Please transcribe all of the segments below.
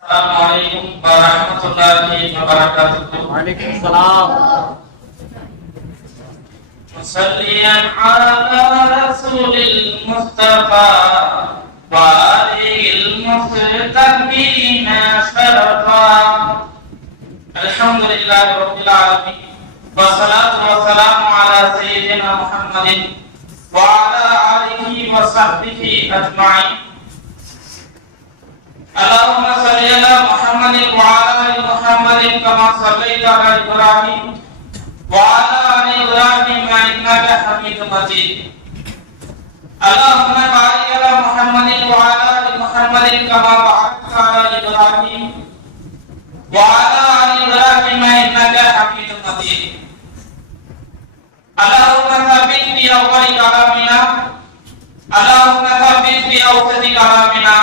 السلام عليكم ورحمة الله وبركاته وعليكم السلام مصليا على رسول المصطفى وآله المستقبلين شرفا الحمد لله رب العالمين والصلاة والسلام على سيدنا محمد وعلى آله وصحبه أجمعين اللهم صل على محمد وعلى ال محمد كما صليت على ابراهيم وعلى ال ابراهيم انك حميد مجيد اللهم بارك على محمد وعلى ال محمد كما باركت على ابراهيم وعلى ال ابراهيم انك حميد مجيد اللهم ثبت في اول كلامنا اللهم ثبت في اوسط كلامنا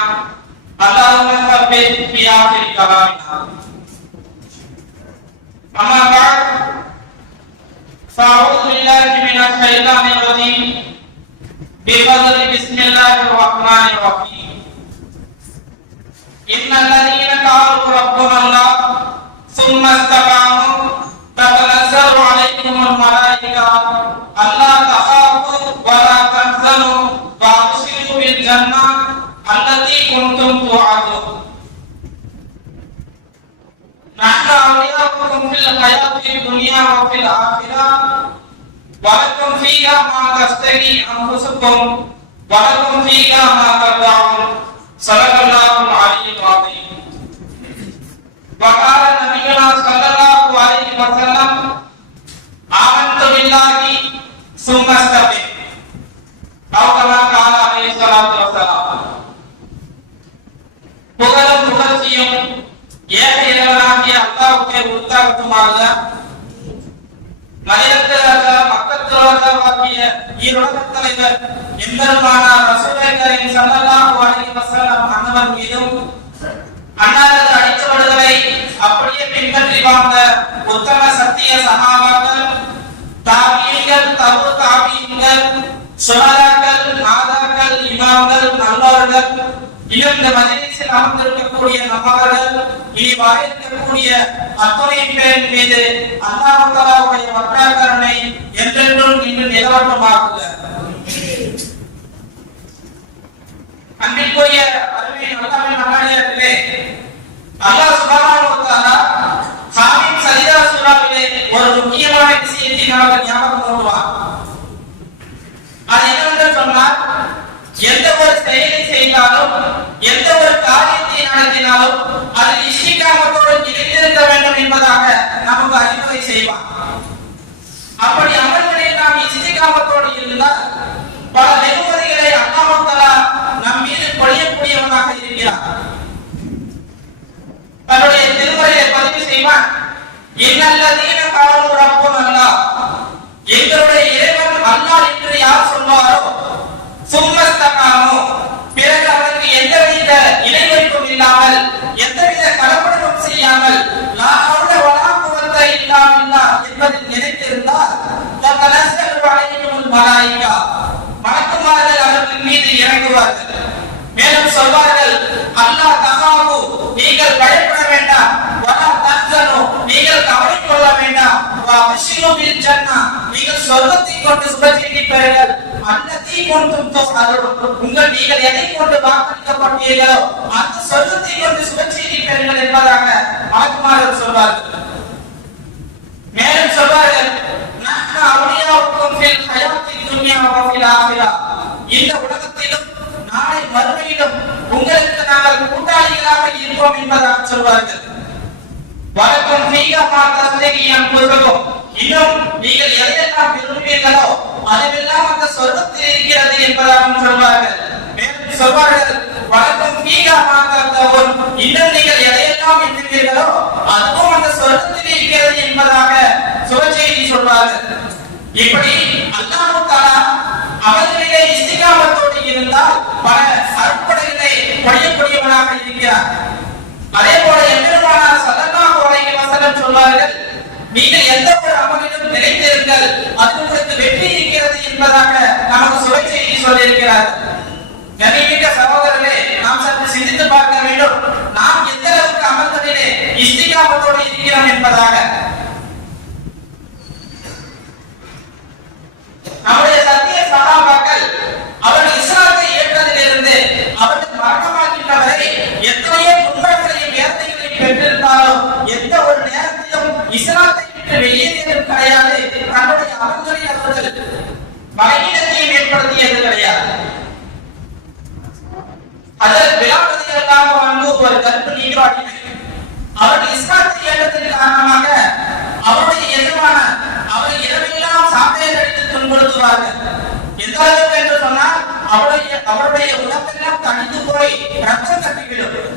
اللهم ثبت في آخر كلامنا أما بعد فأعوذ بالله من الشيطان الرجيم بفضل بسم الله الرحمن الرحيم إن الذين قالوا ربنا الله ثم استقاموا تتنزل عليهم الملائكة ألا تخافوا ولا تحزنوا وأبشروا بالجنة التي كنتم توعدون نحن أولياؤكم في الحياة الدنيا وفي الآخرة ولكم فيها ما تشتهي أنفسكم ولكم فيها ما تدعون صدق الله العلي العظيم وقال نبينا صلى الله عليه وسلم آمنت بالله ثم استقم أو كما புகழும் புகழ்ச்சியும் ஏக இறைவனாகிய அல்லாவுக்கே உரித்தாகட்டுமாக மனிதர்களாக மக்களுக்காகிய ஈருலகத் தலைவர் எம்பெருமானார் ரசூலுல்லாஹி கரீம் ஸல்லல்லாஹு அலைஹி வஸல்லம் அன்னவர் மீதும் அன்னாரது அடிச்சுவடுகளை அப்படியே பின்பற்றி வாழ்ந்த உத்தம சத்திய சகாபாக்கள் தாபியங்கள் தபு தாபியங்கள் சுமராக்கள் நாதாக்கள் இமாம்கள் நல்லவர்கள் இந்த மஜலிஸில் அமர்ந்திருக்கக்கூடிய நம்மவர்கள் இனி வர இருக்கக்கூடிய அத்துணை பேரின் மீது அல்லாஹ் தஆலாவுடைய என்றென்றும் இன்று நிலவட்டமாக்குக அன்பிற்குரிய அருமை நல்லவை நல்லடியார்களே அல்லாஹ் சுப்ஹானஹு வ தஆலா ஹாமீம் சஜிதா சூராவிலே ஒரு முக்கியமான விஷயத்தை நமக்கு ஞாபகம் கொண்டுவார் அது என்னவென்று சொன்னால் எந்த ஒரு செயலை செய்தாலும் எந்த ஒரு காரியத்தை நடத்தினாலும் அது இஷ்டிகாமத்தோடு இணைந்திருக்க வேண்டும் என்பதாக நமக்கு அறிவுரை செய்வான் அப்படி அமல்களில் நாம் இஷ்டிகாமத்தோடு இருந்தால் பல வெகுமதிகளை அண்ணாமத்தலா நம் மீது பொழியக்கூடியவனாக இருக்கிறார். தன்னுடைய திருமுறையை பதிவு செய்வான் இன்னல்லதீன காலு ரப்புன் அல்லா எங்களுடைய இறைவன் அல்லாஹ் என்று யார் சொல்வாரோ? சும்மஸ்தகாமோ. எந்தவித இணை இல்லாமல் எந்தவித கலப்படமும் செய்யாமல் நான் ஹவுல வலா குவத்த என்பதில் நினைத்திருந்தால் தத்தனஸ்ஸலு அலைஹிமுல் மலக்குமார்கள் அவர்கள் மீது இறங்குவார்கள். மேலும் சொல்வார்கள் அல்லாஹ் தகாவு நீங்கள் பயப்பட வேண்டாம். வலா தஹ்சனு நீங்கள் கவலை கொள்ள வேண்டாம். வா விஷயம் நீங்கள் சொர்க்கத்தை கொண்டு சுபஜீவி பெறுங்கள். அல்லதி கொண்டும் உங்கள் நீங்கள் எதை கொண்டு வாக்களிக்கப்பட்டீர்களோ அந்த சொர்க்கத்தை கொண்டு சுபசெய்தி பெறுங்கள் என்பதாக மலக்குமார்கள் சொல்வார்கள். மேலும் சொல்வார்கள் நஹ்னு அவுலியாவுக்கும் ஃபில் ஹயாத்தி இந்த உலகத்திலும் நாளை மறுமையிலும் உங்களுக்கு நாங்கள் கூட்டாளிகளாக இருப்போம் என்பதாக சொல்வார்கள். வழக்கம் நீங்க பார்த்ததை என் இன்னும் நீங்கள் எதையெல்லாம் விரும்புவீர்களோ அதுவெல்லாம் அந்த சொர்க்கத்தில் இருக்கிறது என்பதாகவும் சொல்வார்கள். மேலும் சொல்வார்கள் வழக்கம் நீங்க பார்த்தவர் இன்னும் நீங்கள் எதையெல்லாம் இருக்கிறீர்களோ அதுவும் அந்த சொர்க்கத்தில் இருக்கிறது என்பதாக சுபச்செய்தி சொல்வார்கள். இப்படி அல்லாஹு தாலா அவர்களிலே இஸ்திகாமத்தோடு இருந்தால் பல அற்புதங்களை பொழியக்கூடியவனாக இருக்கிறார் அதே போல எம்பெருமானார் ஸல்லல்லாஹு அலைஹி வஸல்லம் சொல்வார்கள் நீங்கள் எந்த ஒரு அமலிலும் நிலைத்திருங்கள். அது உங்களுக்கு வெற்றி இருக்கிறது என்பதாக நமக்கு சுவை செய்தி சொல்லியிருக்கிறார். கனிமிக்க சகோதரர்களே நாம் சற்று சிந்தித்து பார்க்க வேண்டும். நாம் எந்த அளவுக்கு இருக்கிறோம் என்பதாக. நம்முடைய சத்திய சகாபாக்கள் அவர்கள் இஸ்லாத்தை ஏற்றதிலிருந்து அவர்கள் மரணமாகின்ற வரை எத்தனையோ துன்பங்களையும் வேதனைகளையும் பெற்றிருந்தாலும் எந்த ஒரு நேரத்திலும் இஸ்லாத்தை விட்டு வெளியேறியதும் கிடையாது. தன்னுடைய அவர்களில் அவர்கள் பலகீனத்தையும் ஏற்படுத்தியது கிடையாது. அதற்கு விழாவதியெல்லாம் வாழ்ந்து ஒரு கருப்பு நீராடினர் அவர்கள் இஸ்லாத்தை ஏற்றத்தின் காரணமாக அவருடைய எதிர்மான அவர் இரவெல்லாம் சாப்பிட கழித்து துன்புறுத்துவார்கள்? எந்த அளவுக்கு என்று சொன்னால் அவருடைய அவருடைய உடம்பெல்லாம் தனித்து போய் ரத்தம் கட்டிவிடும்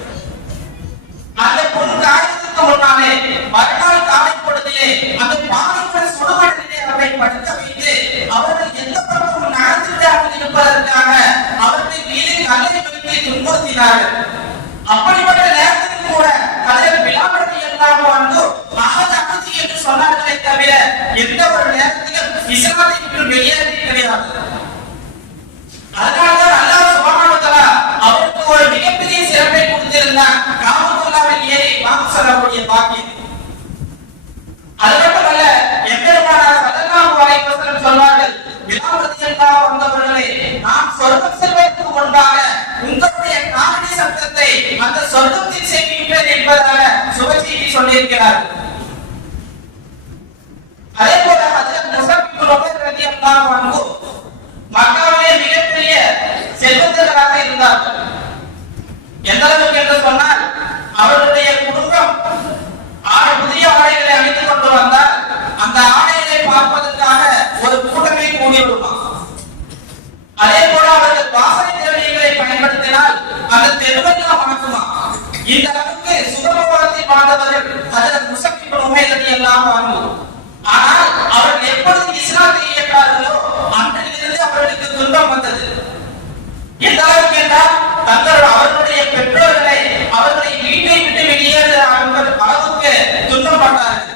அந்த பொன் முன்னாலே மறுநாள் காலை பொழுதிலே அந்த பாதிப்புற சுடுமணலிலே அவரை படுக்க வைத்து அவர்கள் எந்த பக்கமும் நடந்துவிடாமல் இருப்பதற்காக அவர்கள் மீது கல்லை வைத்து துன்புறுத்தினார்கள். அப்படிப்பட்ட நேரத்தில் கூட தலைவர் விழாவிற்கு எல்லாம் வந்து மகத் அகதி என்று சொன்னார்களே தவிர எந்த ஒரு நேரத்திலும் இஸ்லாமை விட்டு வெளியேறி கிடையாது. அதனால்தான் அல்லாஹ் சுப்ஹானஹு அவருக்கு ஒரு மிகப்பெரிய சிறப்பை கொடுத்திருந்தார் இமாம் ஏறி தாக்கீது அது மட்டுமல்ல எம்பெருமானார் ஸல்லல்லாஹு அலைஹி வஸல்லம் சொல்வார்கள் விலாவதியல்லாஹ் நாம் சொர்க்கம் செல்வதற்கு முன்பாக உங்களுடைய காலடி சத்தத்தை அந்த சொர்க்கத்தில் செய்கின்றேன் என்பதாக சுபசெய்தி சொல்லியிருக்கிறார் அதே போல ஹஜ்ரத் முஸஅப் இப்னு உமைர் ரலியல்லாஹு அன்ஹு மக்காவிலே மிகப்பெரிய செல்வந்தர்களாக இருந்தார்கள் எந்த அளவுக்கு என்று சொன்னால் அவர்களுடைய குடும்பம் ஆறு புதிய ஆடைகளை அணிந்து கொண்டு வந்தால் அந்த ஆடைகளை பார்ப்பதற்காக ஒரு கூட்டமே கூடி விடுமா அதே போல அவர்கள் வாசனை திரவியங்களை பயன்படுத்தினால் அந்த தெருவெல்லாம் மணக்குமா இந்த அளவுக்கு சுகபோகத்தில் வாழ்ந்தவர்கள் அதில் முசக்கிப்பு உண்மையிலதி எல்லாம் வாங்குவோம் ஆனால் அவர்கள் எப்பொழுது இஸ்லாத்தை இயக்கார்களோ அன்றிலிருந்து அவர்களுக்கு துன்பம் வந்தது. எந்த அளவுக்கு என்றால் தங்கள் அவர்களுடைய பெற்றோர்களை அவர்களை வீட்டை விட்டு வெளியேற அளவுக்கு துன்பப்பட்டார்கள்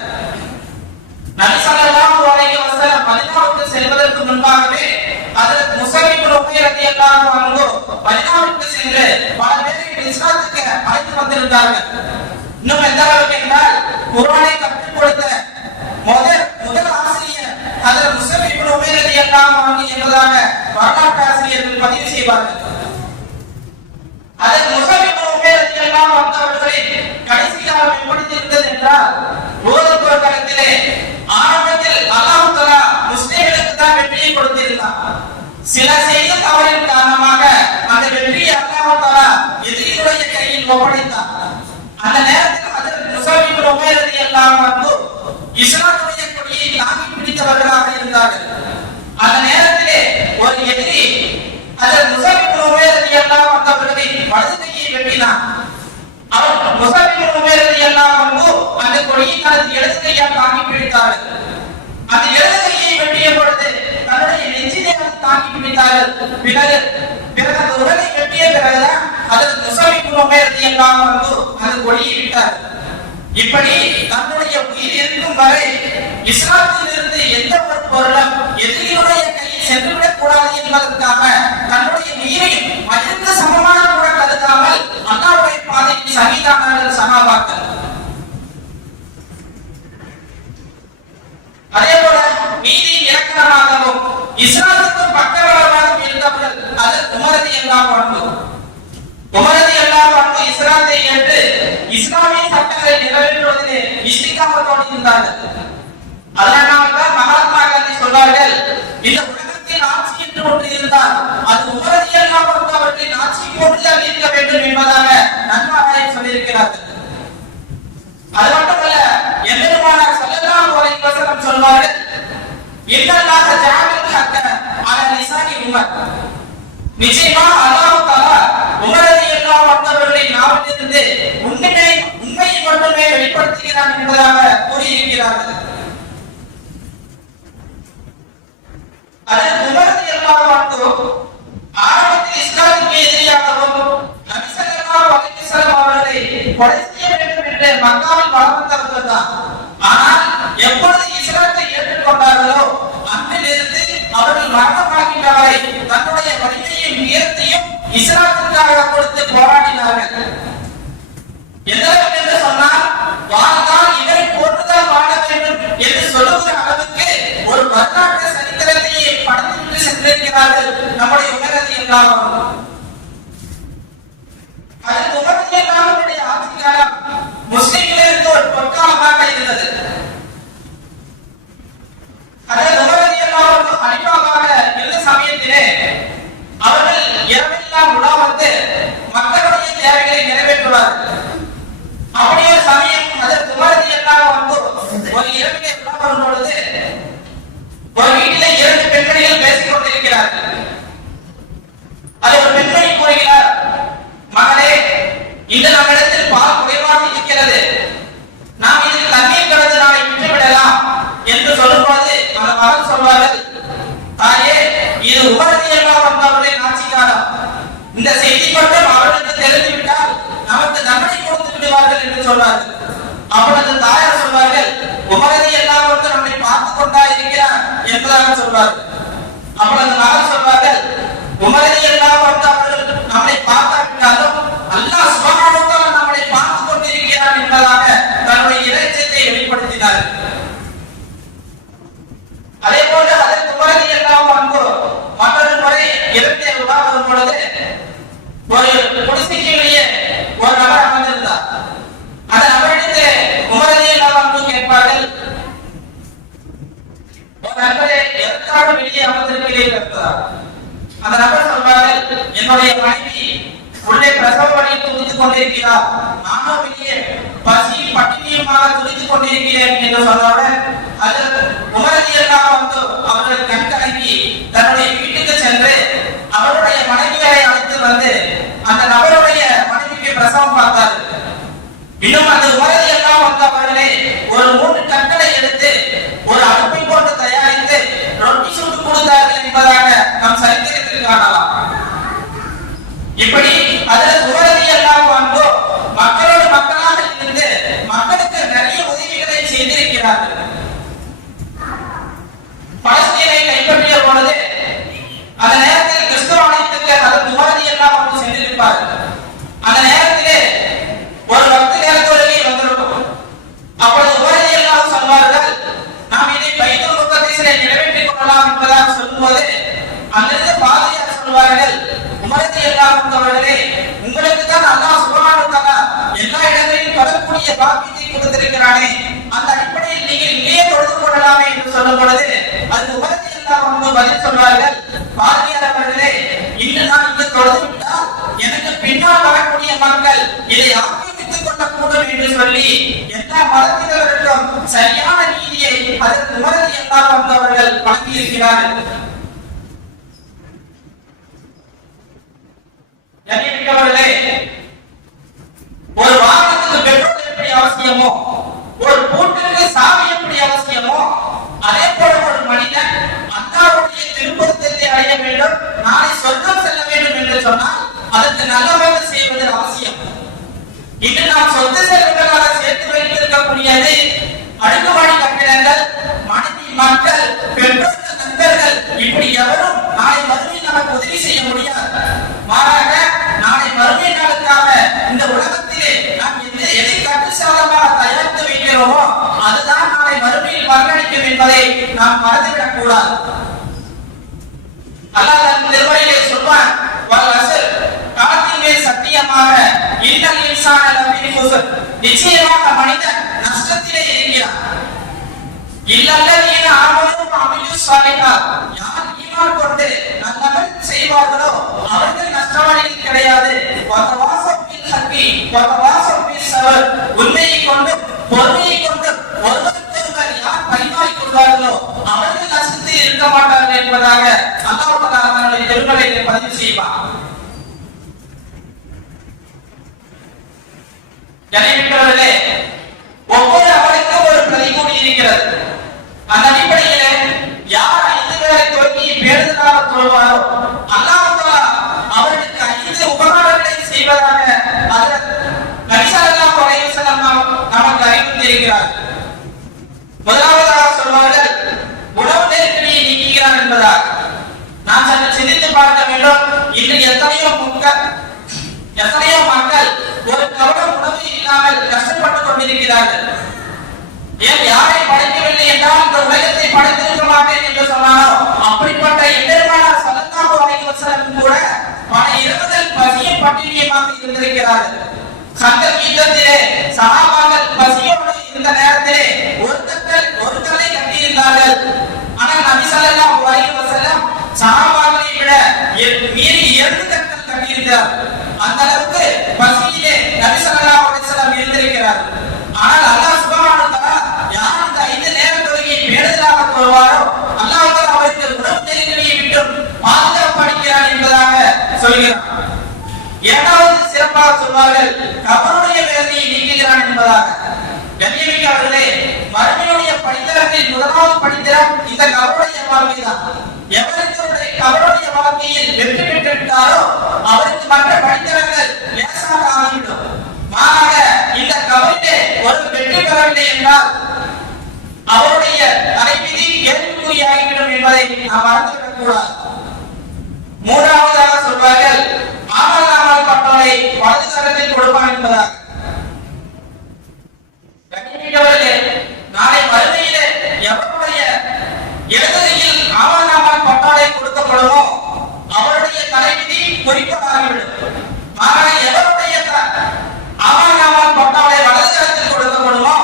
நபி ஸல்லல்லாஹு அலைஹி வஸல்லம் மதீனாவுக்கு செல்வதற்கு முன்பாகவே ஹஜ்ரத் முஸஅப் இப்னு உமைர் ரலியல்லாஹு அன்ஹு சென்று பல பேரை இஸ்லாத்துக்கு அழைத்து வந்திருந்தார்கள். இன்னும் எந்த அளவுக்கு என்றால் குர்ஆனை கற்றுக் கொடுத்த முதல் முதல் ஆசிரியர் ஹஜ்ரத் முஸஅப் இப்னு உமைர் ரலியல்லாஹு அன்ஹு என்பதாக வரலாற்று ஆசிரியர்கள் பதிவு செய்வார்கள். அதன் முசலிம் உமேரத்தியெல்லாம் வந்தவர்களின் கடைசி காலம் எப்படி இருந்தது என்றால் போதப் காலத்திலே ஆரம்பத்தில் அல்லாஹ் தஆலா முஸ்லிம்களுக்கு கொடுத்திருந்தார் கொடுத்திருந்தான் சில செய்த தவறின் காரணமாக அந்த வெற்றியை அல்லாஹ் எதிரியுடைய எதிரிகளுடைய கையில் ஒப்படைத்தார். அந்த நேரத்தில் அதற்கு எல்லாம் உமேரத்தியெல்லாம் வந்து இஸ்லாத்துடைய கொடியை தாங்கி பிடித்தவர்களாக இருந்தார்கள். அந்த நேரத்திலே ஒரு எதிரி அதில் முசாபிப் உமேர் எல்லாம் வந்தவர்களை வலது கையை வெட்டினான். அவர் முசாபிப் உமேர் எல்லாம் வந்து அந்த கொடியை தனது இடது கையால் தாங்கி பிடித்தார்கள். அந்த இடது கையை வெட்டிய பொழுது தன்னுடைய நெஞ்சிலே தாக்கி தாங்கி பிறகு பிறகு அந்த உடலை கட்டிய பிறகுதான் அதற்கு முசாமி உமேர் எல்லாம் வந்து அந்த கொடியை விட்டார். இப்படி தன்னுடைய உயிர் இருக்கும் வரை இஸ்லாத்தில் இருந்து எந்த ஒரு பொருளும் எதிரியுடைய கையில் சென்றுவிடக் கூடாது என்பதற்காக தன்னுடைய உயிரை மனித சமமான கூட கருதாமல் அல்லாவுடைய பாதையில் சகிதானார்கள் சகாபாக்கள் அதே போல நீதி இலக்கணமாகவும் இஸ்லாத்துக்கு பக்கபலமாகவும் இருந்தவர்கள் அது உமரதி எல்லாம் பண்பு உமரது எல்லாம் வந்து இஸ்லாத்தை ஏற்று இஸ்லாமிய சட்டங்களை நிறைவேற்றுவதிலே இஸ்திகாமத்தோடு அதனால்தான் மகாத்மா காந்தி சொன்னார்கள் இந்த உலகத்தில் ஆட்சி என்று ஒன்று இருந்தால் அது உமரது அவர்களின் ஆட்சி போட்டுதான் இருக்க வேண்டும் என்பதாக சொல்லியிருக்கிறார்கள். அது மட்டுமல்ல எம்பெருமானார் ஸல்லல்லாஹு அலைஹி வஸல்லம் சொல்வார்கள் இன்னல்லாஹ ஜஅலல் ஹக்க அலா லிசானி உமர். நிச்சயமா அல்லாஹ் தஆலா உமரது எல்லா வந்தவர்களின் நாவிலிருந்து உண்மையை உண்மையை மட்டுமே வெளிப்படுத்துகிறான் என்பதாக கூறியிருக்கிறார்கள். அது உமரது எல்லா ஆரம்பத்தில் இஸ்லாமுக்கு எதிரியாகவும் நபி ஸல்லல்லாஹு அலைஹி அவர்களை கொலை செய்ய வேண்டும் என்று மக்காவில் வலம் வந்தவர்கள் தான் ஆனால் எப்பொழுது இஸ்லாத்தை ஏற்றுக்கொண்டார்களோ அன்றிலிருந்து அவர்கள் மரணமாகின்ற வரை தன்னுடைய வலிமையும் உயரத்தையும் இஸ்லாத்திற்காக கொடுத்து போராடினார்கள் எதற்கு என்று சொன்னால் வாழ்ந்தால் இவரை போல ரலியல்லாஹு அது ஆட்சி காலம் ஒரு பொற்காலமாக இருந்தது. அதில் உமர் ரலியல்லாஹு அன்ஹு இருந்த சமயத்திலே அவர்கள் இரவெல்லாம் உலா வந்து மக்களுடைய தேவைகளை நிறைவேற்றுவார்கள் அப்படி ஒரு சமயம் அதற்கு உமர் ரலியல்லாஹு அன்ஹு ஒரு இரவிலே உலா வரும் பொழுது ஒரு வீட்டிலே இரண்டு பெண்மணிகள் பேசிக் கொண்டிருக்கிறார்கள் அது ஒரு பெண்மணி கூறுகிறார் மகளே இந்த நம்மிடத்தில் பால் குறைவாக இருக்கிறது. நாம் இதில் தண்ணீர் கலந்து நாளை விட்டுவிடலாம் என்று சொல்லும்போது அந்த மகன் சொல்வார்கள் தாயே இது உபரதியெல்லாம் வந்தவர்களின் ஆட்சி காலம் இந்த செய்தி மட்டும் அவர்களுக்கு தெரிந்துவிட்டால் நமக்கு நன்மை கொடுத்து விடுவார்கள் என்று சொன்னார்கள் அப்பொழுது தாயார் சொல்வார்கள் உபரதி எல்லாம் வந்து நம்மை பார்த்து கொண்டா இருக்கிறார் என்பதாக சொல்வார்கள் அப்பொழுது மகன் சொல்வார்கள் உமரதி எல்லாம் வந்து அவர்கள் நம்மை பார்த்தாவிட்டாலும் அல்லாஹ் சுபஹானஹு வ தஆலா நம்மை பார்த்து கொண்டிருக்கிறார் என்பதாக தன்னுடைய இறைச்சத்தை வெளிப்படுத்தினார்கள் அதே போல அதற்கு உமரதி எல்லாம் வந்து மற்றொரு முறை என்று பார்க்கும் பொழுது ஒரு குடிசைக்கு ஒரு நபர் அமர்ந்திருந்தார். அந்த நபரிடத்தில் உமரதி எல்லாம் கேட்பார்கள் ஒரு நபரை எதற்காக வெளியே அமர்ந்திருக்கிறீர்கள்? அந்த நபர் சொல்வார்கள் என்னுடைய மனைவி உள்ளே பிரசவ பண்ணிட்டு துணிந்து கொண்டிருக்கிறார் நானும் வெளியே பசி பட்டினியுமாக துணிந்து கொண்டிருக்கிறேன் என்று சொன்னவுடன் அது உமரதியெல்லாம் வந்து அவர்கள் கண்கலங்கி தன்னுடைய வீட்டுக்கு சென்று அவருடைய மனைவியை அழைத்து வந்து அந்த நபருடைய மனைவிக்கு பிரசவம் பார்த்தார் இன்னும் அந்த உமரதி எல்லாம் வந்து அவர்களே ஒரு மூன்று கற்களை எடுத்து ஒரு அடுப்பை போட்டு தயாரித்து ரொட்டி சுட்டு கொடுத்தார்கள் என்பதாக நாம் சரித்திரத்தில் காணலாம் இப்படி அதில் உமரதி எல்லாம் வந்து மக்களோடு மக்களாக இருந்து மக்களுக்கு நிறைய உதவிகளை செய்திருக்கிறார்கள் பலஸ்தீனை கைப்பற்றிய பொழுது அந்த நேரத்தில் கிறிஸ்துவ ஆலயத்துக்கு அதற்கு உமரதி எல்லாம் இருப்பார் அந்த நேரத்திலே ஒரு பக்தி நேர வந்திருக்கும் அப்பொழுது உமரதி எல்லாம் சொல்வார்கள் நாம் இதை பைத்துல் முகத்தீசிலே நிறைவேற்றிக் கொள்ளலாம் என்பதாக சொல்லும்போது அங்கிருந்து பாதியார் சொல்வார்கள் உமரதி எல்லாம் வந்தவர்களே உங்களுக்கு தான் அல்லாஹ் சுகமான வ எல்லா இடங்களிலும் தொடரக்கூடிய பாக்கியத்தை கொடுத்திருக்கிறானே. அந்த அடிப்படையில் நீங்கள் இங்கே தொழுது கொள்ளலாமே என்று சொல்லும் பொழுது அது உமரதி எல்லாம் வந்து பதில் சொல்வார்கள் பாதியார் அவர்களே இன்று நான் இங்கு தொழுது பின்னால் வரக்கூடிய மக்கள் இதை ஆக்கிரமித்துக் கொள்ளக்கூடும் என்று சொல்லி எல்லா மதத்தினருக்கும் சரியான நீதியை அதற்கு உமரதி எல்லாம் வந்தவர்கள் வழங்கியிருக்கிறார்கள். கண்ணியமிக்கவர்களே, ஒரு வாகனத்துக்கு பெட்ரோல் எப்படி அவசியமோ ஒரு பூட்டுக்கு சாவி எப்படி அவசியமோ அதே போல ஒரு மனிதன் அல்லாஹ்வுடைய திருப்பத்தை அடைய வேண்டும் நாளை சொர்க்கம் செல்ல வேண்டும் என்று சொன்னால் அதற்கு நல்லவர்கள் செய்வது அவசியம். இன்று நாம் சொத்து செல்வங்களாக சேர்த்து வைத்திருக்கக்கூடியது அடுக்குமாடி கட்டிடங்கள் மனைவி மக்கள் பெற்றோர்கள் நண்பர்கள் இப்படி எவரும் நாளை மறுமையில் நமக்கு உதவி செய்ய முடியாது மாறாக நாளை மறுமை நாளுக்காக இந்த உலகத்திலே நாம் எதை எதை கட்டுசாதமாக தயாரித்து வைக்கிறோமோ அதுதான் நாளை மறுமையில் பலனளிக்கும் என்பதை நாம் மறந்துவிடக் கூடாது அல்லாஹ் தன் திருமறையிலே சொல்வான் வல் அஸ்ர் காலத்தின் மேல் சத்தியமாக இன்னல் இன்சான லஃபீ குஸ்ர் நிச்சயமாக மனிதன் நஷ்டத்திலே இருக்கிறான். இல்லல்லதீன ஆமனு வஅமிலு ஸாலிஹாத் யார் ஈமான் கொண்டு நல்லமல் செய்வார்களோ அவர்கள் நஷ்டவாளிகள் கிடையாது. வதவாசம் பில் ஹக்கி வதவாசம் சவர் உண்மையை கொண்டு பொறுமையை கொண்டு ஒருவருக்கொருவர் யார் பரிமாறிக் கொள்வார்களோ அவர்கள் நஷ்டத்தில் இருக்க மாட்டார்கள் என்பதாக அல்லாஹ் தஆலா தன்னுடைய திருமலையிலே பதிவு செய்வார் கனிமிக்கவர்களே ஒவ்வொரு அவருக்கும் ஒரு பிரதிகூலி இருக்கிறது. அந்த அடிப்படையிலே யார் ஐந்து பேரை தொடங்கி பேருதலாக தோல்வாரோ அல்லாஹ் அவர்களுக்கு ஐந்து உபகாரங்களை செய்வதாக ஹஜ்ரத் நபி ஸல்லல்லாஹு அலைஹி நமக்கு அறிவித்திருக்கிறார் முதலாவதாக சொல்வார்கள் உணவு நெருக்கடியை நீக்குகிறார் என்பதால். நான் சற்று சிந்தித்து பார்க்க வேண்டும் இன்று எத்தனையோ மக்கள் எத்தனையோ மக்கள் ஒரு கவனம் இல்லாமல் கஷ்டப்பட்டுக் கொண்டிருக்கிறார்கள். ஏன் யாரை படைக்கவில்லை என்றால் இந்த உலகத்தை படைத்திருக்க மாட்டேன் என்று சொன்னாரோ அப்படிப்பட்ட எம்பெருமானார் ஸல்லல்லாஹு அலைஹி கூட பல இரவுகள் பசிய பட்டினியமாக இருந்திருக்கிறார்கள். கந்தர் யுத்தத்திலே சஹாபாக்கள் பசியோடு இருந்த நேரத்திலே ஒரு தட்டல் ஒரு தலை கட்டியிருந்தார்கள் ஆனால் நபி ஸல்லல்லாஹு அலைஹி வஸல்லம் சஹாபாக்களை விட எ- மீறி இரண்டு தட்டல் கட்டியிருக்கிறார் அந்த அளவுக்கு பசியிலே நபி ஸல்லல்லாஹு அலைஹி வஸல்லம் இருந்திருக்கிறார் ஆனால் அல்லாஹ் சுப்ஹானஹு வ தஆலா யார் அந்த ஐந்து நேர தொழுகையை பேணுதலாக தொழுவாரோ அல்லாஹ் தஆலா அவருக்கு உணவு நெருக்கடியை விட்டும் பாதுகாப்பு அளிக்கிறான் என்பதாக சொல்கிறான் இரண்டாவது சிறப்பாக சொல்வார்கள் கபருடைய வேதனையை நீக்குகிறான் என்பதாக. கண்ணியமிக்க அவர்களே மறுமையுடைய படித்தரத்தில் முதலாவது படித்தரம் இந்த கபருடைய வாழ்க்கை தான். எவருக்கு கபருடைய வாழ்க்கையில் வெற்றி பெற்று விட்டாரோ அவருக்கு மற்ற படித்தரங்கள் லேசாக ஆகிவிடும். மாறாக இந்த கபரிலே ஒரு வெற்றி பெறவில்லை என்றால் அவருடைய தலைவிதி கேள்விக்குறியாகிவிடும் என்பதை நாம் மறந்துவிடக் கூடாது மூன்றாவதாக சொல்வார்கள் ஆமல் பட்டோரை பட்டோலை வலது கரத்தில் கொடுப்பான் என்பதாக நாளை மறுமையிலே எவருடைய இடதுகையில் ஆமல் நாமல் பட்டோலை கொடுக்கப்படுமோ அவருடைய தலைவிதி குறிப்பதாகிவிடும் மாறாக எவருடைய த- ஆமல் நாமல் பட்டோலை வலது கரத்தில் கொடுக்கப்படுமோ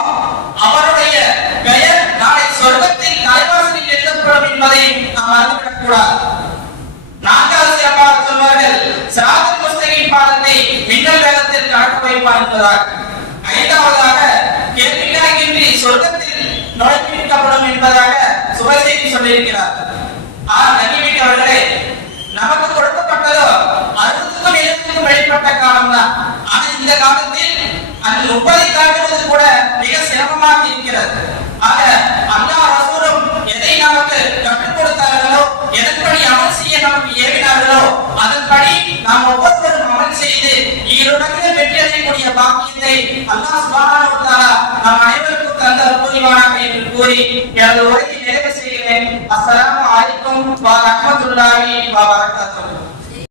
அவருடைய பெயர் நாளை சொர்க்கத்தில் தலைவாசலில் எழுதப்படும் என்பதை நாம் மறந்துவிடக் கூடாது நான்காவது சிறப்பாக சொல்வார்கள் சிராத்துல் முஸ்தகின் பாதத்தை மின்னல் வேகத்தில் கடக்க வைப்பார் என்பதாக ஐந்தாவதாக கேள்வியின்றி சொர்க்கத்தில் நுழைவிக்கப்படும் என்பதாக சுபசெய்தி சொல்லியிருக்கிறார் ஆ நபிமிக்கவர்களே நமக்கு கொடுக்கப்பட்டதோ அறுபதுக்கும் எழுபதுக்கும் வெளிப்பட்ட காலம்தான் ஆனா இந்த காலத்தில் அந்த முப்பதை தாண்டுவது கூட மிக சிரமமாக இருக்கிறது. ஆக அல்லாஹ் ரசூலும் எதை நமக்கு கற்றுக் கொடுத்தார்களோ எதன்படி அமல் செய்ய நமக்கு ஏவினார்களோ அதன்படி நாம் ஒவ்வொருவரும் அமல் செய்து ஈருலகில் வெற்றி அடையக்கூடிய பாக்கியத்தை அல்லாஹ் சுப்ஹானஹு வ நம் அனைவருக்கும் தந்த புரிவானாக என்று கூறி எனது உரையை நிறைவு செய்கிறேன். அஸ்ஸலாமு அலைக்கும் வ ரஹ்மத்துல்லாஹி வ பரகாத்துஹு